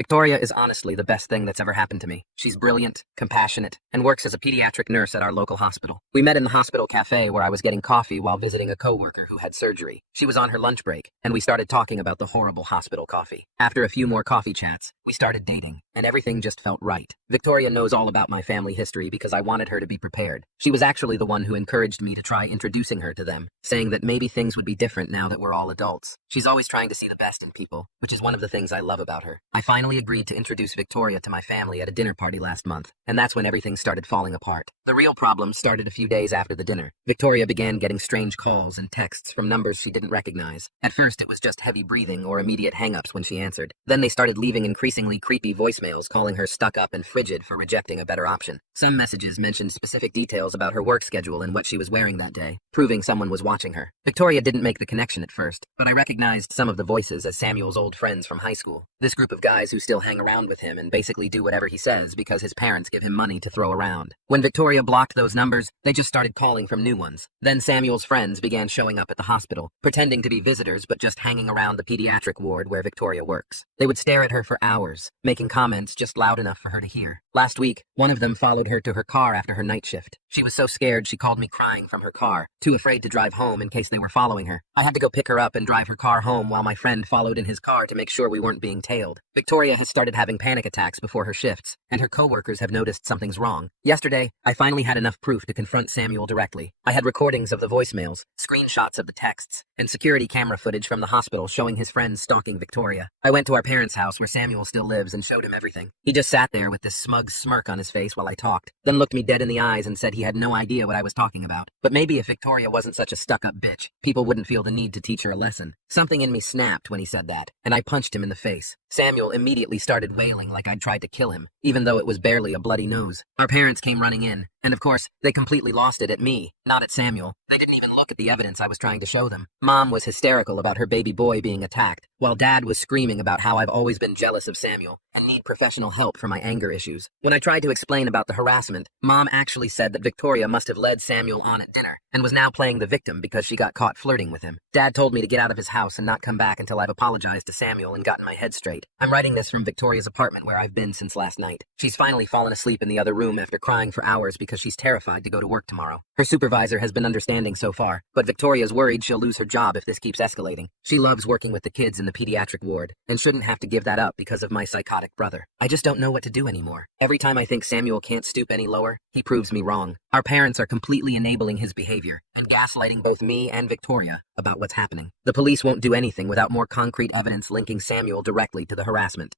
Victoria is honestly the best thing that's ever happened to me. She's brilliant, compassionate, and works as a pediatric nurse at our local hospital. We met in the hospital cafe where I was getting coffee while visiting a coworker who had surgery. She was on her lunch break, and we started talking about the horrible hospital coffee. After a few more coffee chats, we started dating, and everything just felt right. Victoria knows all about my family history because I wanted her to be prepared. She was actually the one who encouraged me to try introducing her to them, saying that maybe things would be different now that we're all adults. She's always trying to see the best in people, which is one of the things I love about her. I finally agreed to introduce Victoria to my family at a dinner party last month, and that's when everything started falling apart. The real problem started a few days after the dinner. Victoria began getting strange calls and texts from numbers she didn't recognize. At first, it was just heavy breathing or immediate hang-ups when she answered. Then they started leaving increasingly creepy voicemails calling her stuck up and frigid for rejecting a better option. Some messages mentioned specific details about her work schedule and what she was wearing that day, proving someone was watching her. Victoria didn't make the connection at first, but I recognized some of the voices as Samuel's old friends from high school. This group of guys who still hang around with him and basically do whatever he says because his parents give him money to throw around. When Victoria blocked those numbers, they just started calling from new ones. Then Samuel's friends began showing up at the hospital, pretending to be visitors but just hanging around the pediatric ward where Victoria works. They would stare at her for hours, making comments just loud enough for her to hear. Last week, one of them followed her to her car after her night shift. She was so scared she called me crying from her car, too afraid to drive home in case they were following her. I had to go pick her up and drive her car home while my friend followed in his car to make sure we weren't being tailed. Victoria has started having panic attacks before her shifts, and her coworkers have noticed something's wrong. Yesterday, I finally had enough proof to confront Samuel directly. I had recordings of the voicemails, screenshots of the texts, and security camera footage from the hospital showing his friends stalking Victoria. I went to our parents' house where Samuel still lives and showed him everything. He just sat there with this smug smirk on his face while I talked, then looked me dead in the eyes and said he had no idea what I was talking about. But maybe if Victoria wasn't such a stuck-up bitch, people wouldn't feel the need to teach her a lesson. Something in me snapped when he said that, and I punched him in the face. Samuel immediately started wailing like I'd tried to kill him, even though it was barely a bloody nose. Our parents came running in, and of course, they completely lost it at me, not at Samuel. They didn't even look at the evidence I was trying to show them. Mom was hysterical about her baby boy being attacked, while Dad was screaming about how I've always been jealous of Samuel and need professional help for my anger issues. When I tried to explain about the harassment, Mom actually said that Victoria must have led Samuel on at dinner and was now playing the victim because she got caught flirting with him. Dad told me to get out of his house and not come back until I've apologized to Samuel and gotten my head straight. I'm writing this from Victoria's apartment where I've been since last night. She's finally fallen asleep in the other room after crying for hours because she's terrified to go to work tomorrow. Her supervisor has been understanding so far, but Victoria's worried she'll lose her job if this keeps escalating. She loves working with the kids in the pediatric ward and shouldn't have to give that up because of my psychotic brother. I just don't know what to do anymore. Every time I think Samuel can't stoop any lower, he proves me wrong. Our parents are completely enabling his behavior and gaslighting both me and Victoria about what's happening. The police won't do anything without more concrete evidence linking Samuel directly to the harassment.